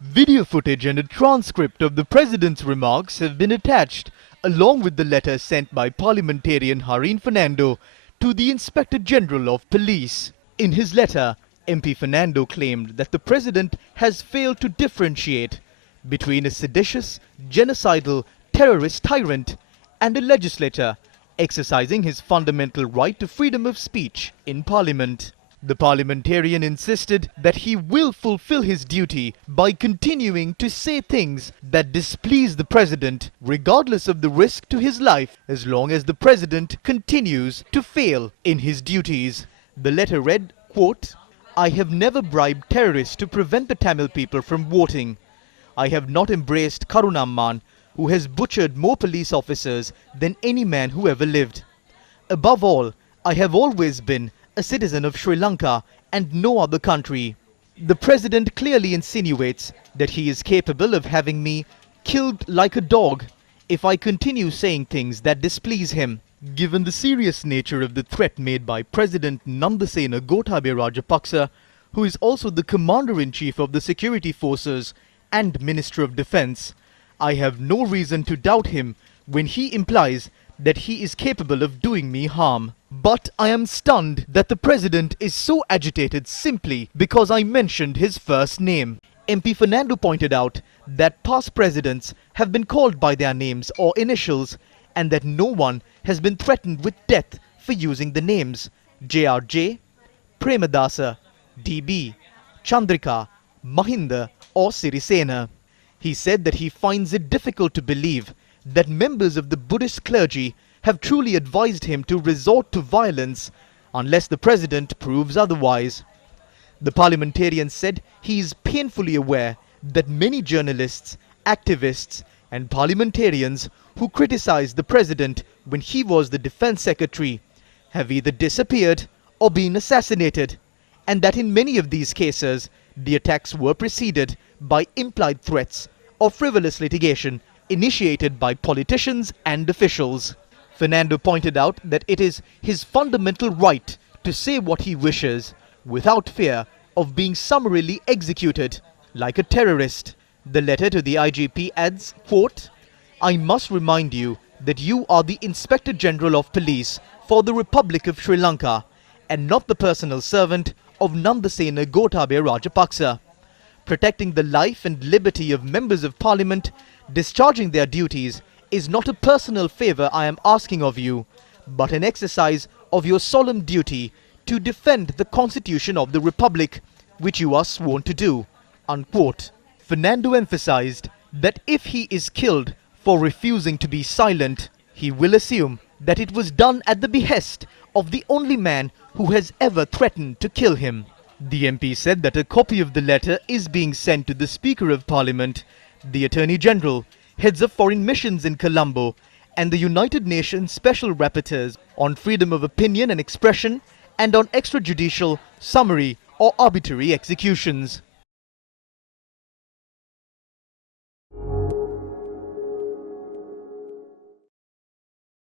Video footage and a transcript of the President's remarks have been attached, along with the letter sent by parliamentarian Harin Fernando to the Inspector General of Police. In his letter, MP Fernando claimed that the President has failed to differentiate between a seditious, genocidal, terrorist tyrant and a legislator exercising his fundamental right to freedom of speech in Parliament. The parliamentarian insisted that he will fulfill his duty by continuing to say things that displease the President, regardless of the risk to his life, as long as the President continues to fail in his duties. The letter read, quote, "I have never bribed terrorists to prevent the Tamil people from voting. I have not embraced Karunamman, who has butchered more police officers than any man who ever lived. Above all, I have always been a citizen of Sri Lanka and no other country." The President clearly insinuates that he is capable of having me killed like a dog if I continue saying things that displease him. Given the serious nature of the threat made by President Nandasena Gotabaya Rajapaksa, who is also the Commander-in-Chief of the Security Forces and Minister of Defense, I have no reason to doubt him when he implies that he is capable of doing me harm. But I am stunned that the President is so agitated simply because I mentioned his first name. MP Fernando pointed out that past presidents have been called by their names or initials and that no one has been threatened with death for using the names JRJ, Premadasa, DB, Chandrika, Mahinda or Sirisena. He said that he finds it difficult to believe that members of the Buddhist clergy have truly advised him to resort to violence unless the President proves otherwise. The parliamentarian said he is painfully aware that many journalists, activists and parliamentarians who criticized the President when he was the Defense Secretary have either disappeared or been assassinated, and that in many of these cases the attacks were preceded by implied threats or frivolous litigation initiated by politicians and officials. Fernando pointed out that it is his fundamental right to say what he wishes without fear of being summarily executed like a terrorist. The letter to the IGP adds, quote, "I must remind you that you are the Inspector General of Police for the Republic of Sri Lanka and not the personal servant of Nandasena Gotabaya Rajapaksa. Protecting the life and liberty of members of Parliament, discharging their duties, is not a personal favour I am asking of you, but an exercise of your solemn duty to defend the Constitution of the Republic, which you are sworn to do." Unquote. Fernando emphasized that if he is killed for refusing to be silent, he will assume that it was done at the behest of the only man who has ever threatened to kill him. The MP said that a copy of the letter is being sent to the Speaker of Parliament, the Attorney General, heads of foreign missions in Colombo, and the United Nations Special Rapporteurs on freedom of opinion and expression and on extrajudicial, summary or arbitrary executions.